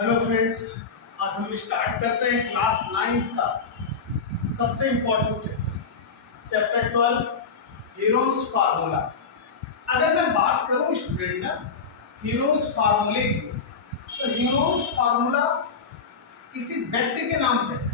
Hello friends, आज हम start करते हैं क्लास 9 का सबसे इम्पोर्टेंट चैप्टर 12 हीरोज फार्मूला। अगर मैं बात करूं स्टूडेंट ना हीरोज फार्मूले की, तो हीरोज फार्मूला किसी व्यक्ति के नाम पे है।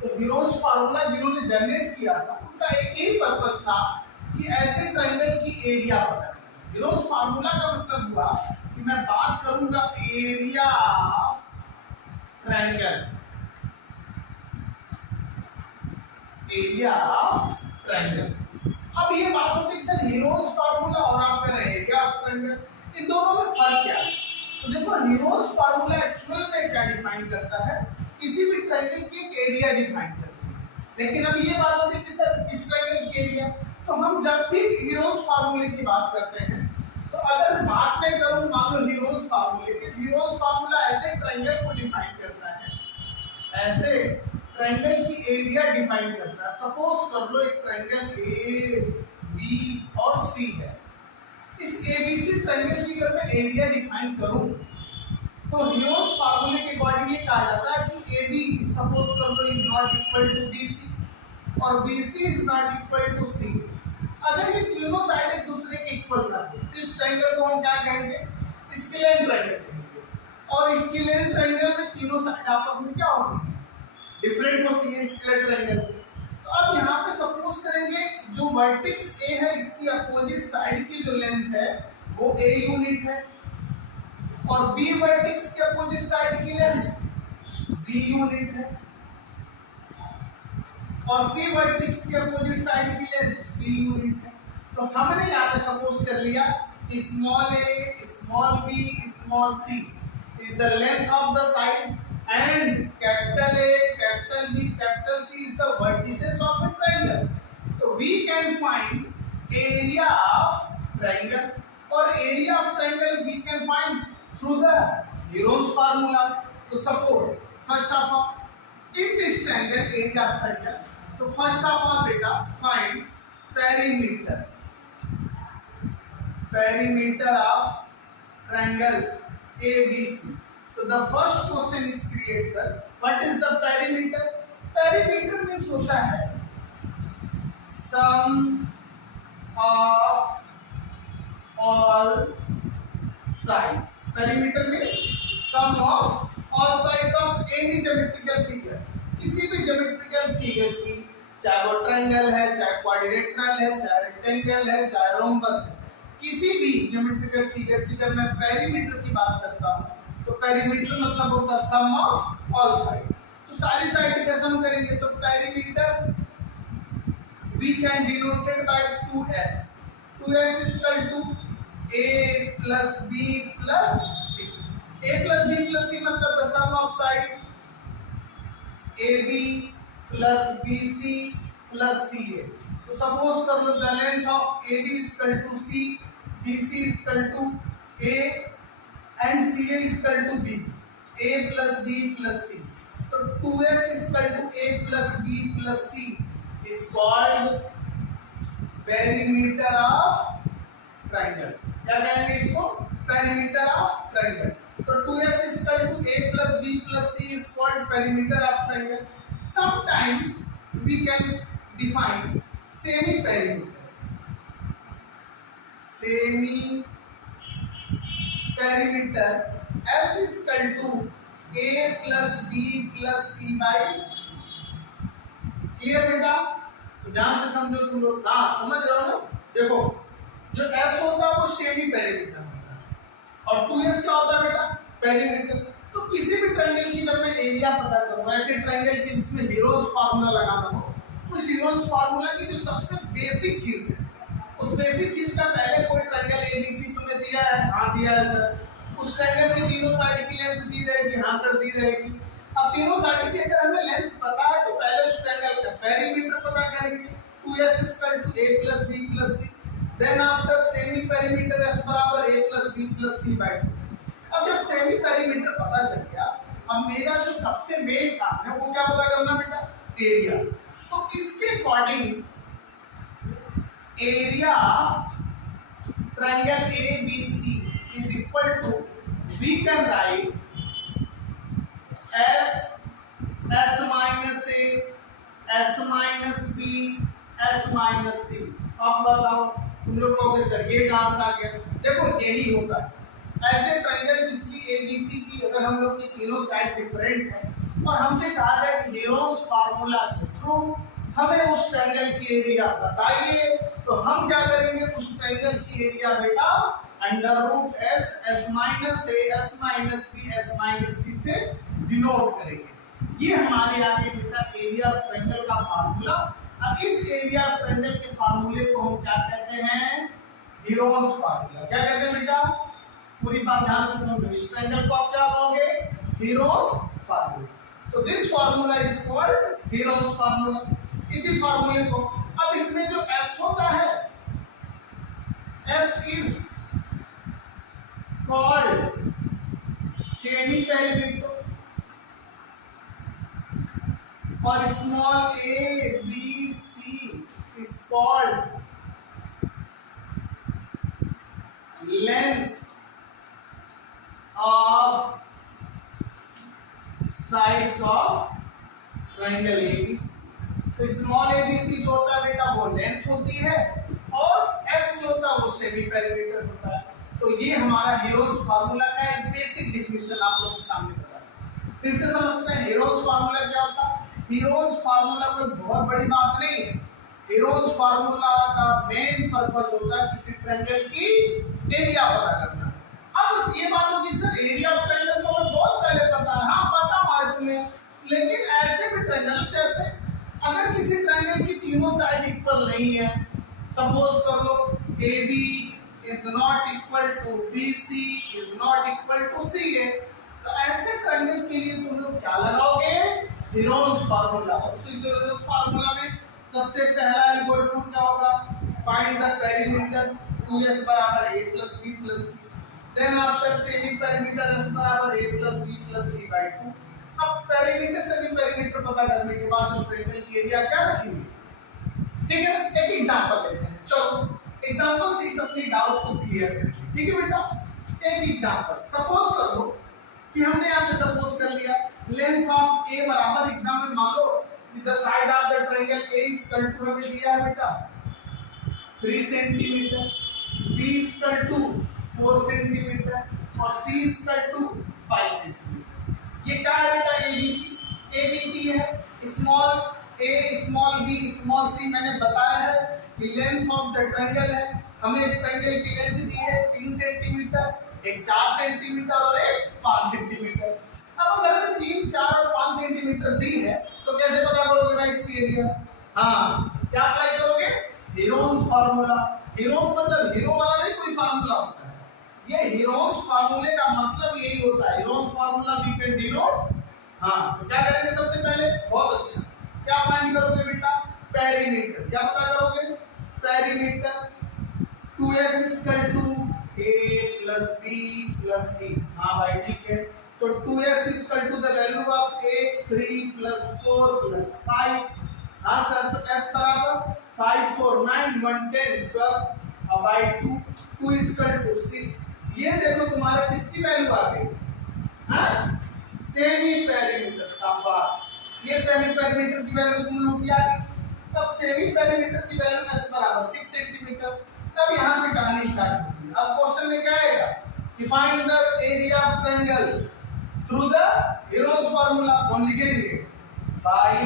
तो हीरोज फार्मूला जिन्होंने जनरेट किया था उनका एक ही पर्पस था कि ऐसे ट्रायंगल की एरिया पता करें। हीरोज फार्मूला का मतलब हुआ कि मैं बात करूंगा area of triangle, area of triangle. अब ये बात होती है कि सर हीरोज फार्मूला और आप कह रहे हैं एरिया ऑफ ट्रायंगल, इन दोनों में फर्क क्या है? तो देखो, हीरोज फार्मूला एक्चुअल में क्या डिफाइन करता है, किसी भी ट्रायंगल की एक एरिया डिफाइन करता है। लेकिन अब ये बात होती है कि सर इस ट्रायंगल की एरिया, तो हम जब भी हीरोज फार्मूले की बात करते हैं तो अगर बात में करूं मान लो हीरोज फार्मूले की, हीरोज फार्मूला ऐसे ट्रायंगल को डिफाइन करता है, ऐसे ट्रायंगल की एरिया डिफाइन करता है। सपोज कर लो एक ट्रायंगल ए बी और सी है। इस एबीसी ट्रायंगल की अगर मैं एरिया डिफाइन करूं तो हीरोज फार्मूले के अकॉर्डिंग ये कहा जाता है कि AB सपोज कर लो is not equal to BC और BC is not equal to C। अगर ये तीनों साइड एक दूसरे के इक्वल ना हो, इस ट्रायंगल को हम क्या कहेंगे? स्केलेन ट्रायंगल कहेंगे। और स्केलेन ट्रायंगल में तीनों साइड आपस में क्या होती है? डिफरेंट होती है स्केलेन ट्रायंगल में। तो अब यहाँ पे सपोज करेंगे जो वर्टेक्स A है इसकी अपोजिट साइड की जो लेंथ है वो A यूनिट है और B वर्टेक्स के अपोजिट साइड की लेंथ B यूनिट है और C वर्टेक्स के अपोजिट साइड की लेंथ C यूनिट है। तो हमने यहाँ पे सपोज कर लिया small a small b small c is the length of the side and capital A capital B capital C is the vertices of a triangle. So we can find area of triangle और area of triangle we can find through the Hero's formula. So suppose first of all in this triangle area of triangle, तो first of all बेटा find perimeter, perimeter of triangle ABC. तो the first question is create sir what is the perimeter? Perimeter means होता है sum of all sides. Perimeter means sum of all sides of any geometrical figure, किसी भी geometrical figure की, चाहे वो triangle है, चाहे क्वाड्रिलेटरल है, चाहे रेक्टेंगल है, चाहे रोम्बस है, किसी भी ज्योमेट्रिकल फिगर की जब मैं पेरीमीटर की बात करता हूं तो पेरीमीटर मतलब होता है सम ऑफ ऑल साइड। तो सारी साइड का सम करेंगे तो perimeter we can denoted by 2s। 2s is equal to a plus b plus c। a plus b plus c मतलब the sum of side AB plus BC plus CA। तो suppose कर लो the length of AB is equal to C, BC is equal to A and CA is equal to B। A plus B plus C। तो 2S is equal to A plus B plus C is called perimeter of triangle। क्या कहेंगे इसको? perimeter of triangle। तो 2S is equal to A plus B plus C is called perimeter of triangle। Sometimes we can define semi perimeter। Semi perimeter S is equal to A plus B plus C by। Clear बेटा? तो ध्यान से समझो तुम लोग। हाँ समझ रहे हो ना? देखो जो S होता है वो सेमी पेरीमीटर होता है और 2S क्या होता है बेटा? पेरीमीटर। तो किसी भी ट्रायंगल की जब मैं एरिया पता करूं, ऐसे ट्रायंगल की जिसमें हीरोज फार्मूला लगाना हो, उस हीरोज फार्मूला की जो सबसे बेसिक चीज है, उस बेसिक चीज का पहले कोई ट्रायंगल ABC तुम्हें दिया है? हाँ दिया है सर। उस ट्रायंगल की तीनों साइड की लेंथ दी रहेगी? हाँ सर दी रहेगी। अब तीनों साइड की अगर हमें लेंथ पता है तो पहले उस ट्रायंगल का पेरीमीटर पता करेंगे। 2s is equal to A plus B plus C। Then after semi perimeter S बराबर A plus B plus C by 2। अब जब सेमी पेरीमीटर पता चल गया, अब मेरा जो सबसे मेन काम है वो क्या पता करना बेटा? एरिया। तो इसके according area triangle ABC is equal to, we can write minus C. अब बताओ तुम लोग कहोगे सर ये कहां से आ गया? देखो यही होता है ऐसे ट्रायंगल जिसकी एबीसी की अगर हम लोग की तीनों साइड डिफरेंट है और हमसे कहा जाए कि हेरोस फार्मूला के थ्रू हमें उस ट्रायंगल की एरिया बताइए, तो हम क्या करेंगे? उस ट्रायंगल की एरिया बेटा under root S S minus A S minus B S minus C से डिनोट करेंगे। ये हमारे आगे बेटा एरिया ऑफ ट्रायंगल का फार्मूला। अब इस एरिया ऑफ ट्रायंगल के फार्मूले को हम क्या कहते हैं? हेरोस फार्मूला। क्या कहते हैं बेटा? पूरी बात ध्यान से समझो। इस ट्रायंगल को आप क्या कहोगे? Hero's formula. तो this formula is called Hero's formula. इसी फार्मूले को अब इसमें जो s होता है s is called semi perimeter और small a b c is called length of sides of triangle ABC. तो स्मॉल एबीसी जो होता है बेटा वो लेंथ होती है और एस जो होता है वो सेमी पेरिमीटर होता है। तो ये हमारा हेरोस फार्मूला का एक बेसिक डिफिनेशन आप लोगों के सामने बताया। फिर से समझते हैं हेरोस फार्मूला क्या होता है। हेरोस फार्मूला कोई बहुत बड़ी बात नहीं है। हेरोस फार्मूला का मेन पर्पस होता है किसी ट्रायंगल की एरिया पता करना। अब ये बात होगी सर एरिया ऑफ ट्रायंगल तो हमें बहुत पहले पता है। हाँ पता है तुम्हें, लेकिन ऐसे भी ट्रायंगल जैसे अगर किसी ट्रायंगल की तीनों साइड इक्वल नहीं है, सपोज कर लो AB is not equal to BC is not equal to CA, तो ऐसे ट्रायंगल के लिए तुम लोग क्या लगाओगे? हेरोस फार्मूला। तो इस हेरोस फार्मूला में सबसे पहला एल्गोरिथम क्या होगा? फाइंड द पेरीमीटर 2s बराबर a plus b plus c। Then after semi perimeter s बराबर a plus b plus c by 2। अब पेरीमीटर सेमी पेरीमीटर पता करने के बाद उस ट्रायंगल की एरिया क्या रखेंगे? ठीक है, एक एग्जांपल लेते हैं। चलो एग्जांपल से इस अपनी डाउट को क्लियर करें। ठीक है बेटा, एक एग्जांपल सपोज कर लो कि हमने यहां पे सपोज कर लिया लेंथ ऑफ a बराबर एग्जाम में मान लो the side of the triangle a is equal to हमें दिया है बेटा 3 centimetre, b is equal to 4 centimetre और c is equal to 5 centimetre. ये क्या है बेटा? ABC है। Small a small b small c मैंने बताया है कि लेंथ ऑफ द ट्रायंगल है। हमें एक ट्रायंगल की लेंथ दी है 3 सेंटीमीटर, एक 4 सेंटीमीटर और एक 5 सेंटीमीटर। अब अगर हमें 3, 4 और 5 सेंटीमीटर दी है तो कैसे पता करोगे भाई इसकी एरिया? हाँ, क्या अप्लाई करोगे? हेरोस फार्मूला। हेरोस मतलब हीरो वाला नहीं कोई फार्मूला होता है। ये हेरोस फार्मूले का मतलब यही होता है। हेरोस फार्मूला वी कैन डिनोट। हाँ, तो क्या करेंगे सबसे पहले? बहुत अच्छा, क्या फाइंड करोगे बेटा? पेरीमीटर। क्या पता करोगे? Perimeter 2s equal to a plus b plus c। हाँ भाई ठीक है, तो 2s equal to the value of a 3 plus 4 plus 5। हाँ सर, तो s बराबर 5 4 9 1 10 12 by 2 2 इक्वल टू 6। ये देखो तुम्हारा किसकी वैल्यू आ गई? हाँ, सेमी पेरीमीटर। शाबाश, ये सेमी पेरीमीटर की वैल्यू तुम लोग क्या दी? तब सेमी पेरीमीटर की वैल्यू s बराबर 6 सेंटीमीटर। तब यहां से कहानी स्टार्ट होती है। अब क्वेश्चन में क्या आएगा? Define the area of triangle through the Heron's formula. कौन लिखेंगे? By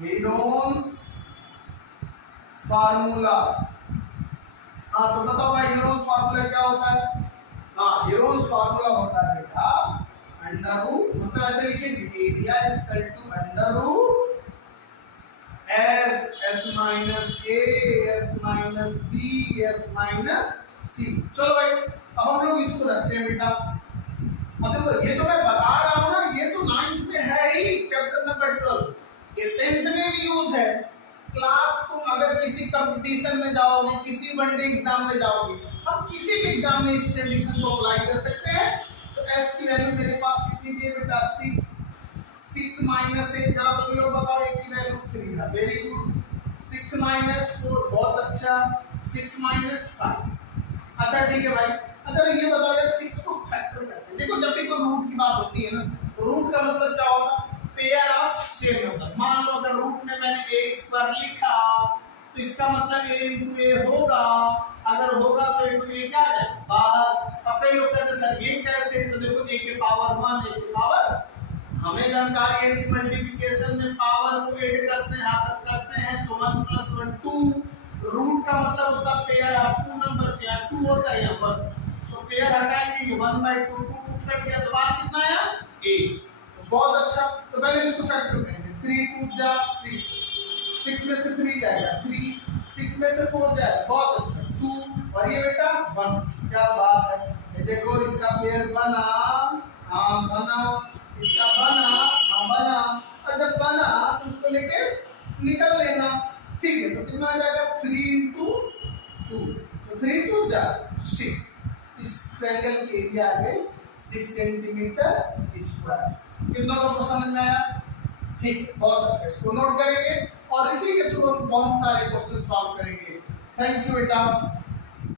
Heron's formula. हाँ, तो बताओ भाई हेरोस फार्मूला क्या होता है? हाँ, हेरोस फार्मूला होता है बेटा अंडर रूट, मतलब ऐसे लिखेंगे area is equal to under root s minus a s minus b s minus c। चलो भाई, अब हम लोग इसको रखते हैं बेटा। अब देखो ये जो मैं बता रहा हूं ना, ये तो 9th में है ही, चैप्टर नंबर 12। ये 10th में भी यूज है। क्लास तुम अगर किसी कंपटीशन में जाओगे, किसी वनडे एग्जाम में जाओगे, हम किसी भी एग्जाम में इस कंडीशन को अप्लाई कर सकते हैं। तो s की वैल्यू मेरे पास कितनी दी है बेटा? 6 माइनस 8। जरा तुम लोग बताओ, एक की वैल्यू 3 है। Very good. 6 माइनस 4, बहुत अच्छा। 6 माइनस 5। अच्छा ठीक है भाई। अच्छा ये बताओ यार 6 को फैक्टर करते हैं। देखो जब भी कोई रूट की बात होती है ना, रूट का मतलब क्या होता है? Pair of same number. मान लो अगर रूट में मैंने ए स्क्वायर लिखा तो इसका मतलब ए इंटू ए होगा, अगर होगा तो इंटू ए क्या है बाहर। अब कई लोग कहते हैं सर ये कैसे, तो देखो ए के पावर 1 ए के पावर, हमें जानकारी है कि मल्टीप्लिकेशन में पावर को ऐड करते हैं हासिल करते हैं, तो 1 + 1 2, रूट का मतलब होता है पेयर ऑफ 2 नंबर, पेयर 2 होता है यहाँ पर, तो पेयर हटाएंगे 1/2 2 कट गया, तो बाहर कितना आया 8। बहुत अच्छा, तो पहले इसको फैक्टर करेंगे, 3 2 जा 6, 6 में से 3 जाएगा 3, 6 में से 4 जाएगा, बहुत अच्छा 2, और ये बेटा 1, क्या बात है। ये देखो इसका पेयर बना, हाँ बना, इसका बना, हाँ बना, और जब बना तो उसको लेके निकल लेना, ठीक है। तो कितना आ जाएगा 3 × 2, तो 3 2 जा 6, इस ट्रायंगल की एरिया आ गई 6 सेंटीमीटर स्क्वायर। कितना लोगों को समझ में आया? ठीक, बहुत अच्छा, इसको नोट करेंगे और इसी के थ्रू हम बहुत सारे क्वेश्चन सॉल्व करेंगे। थैंक यू बेटा।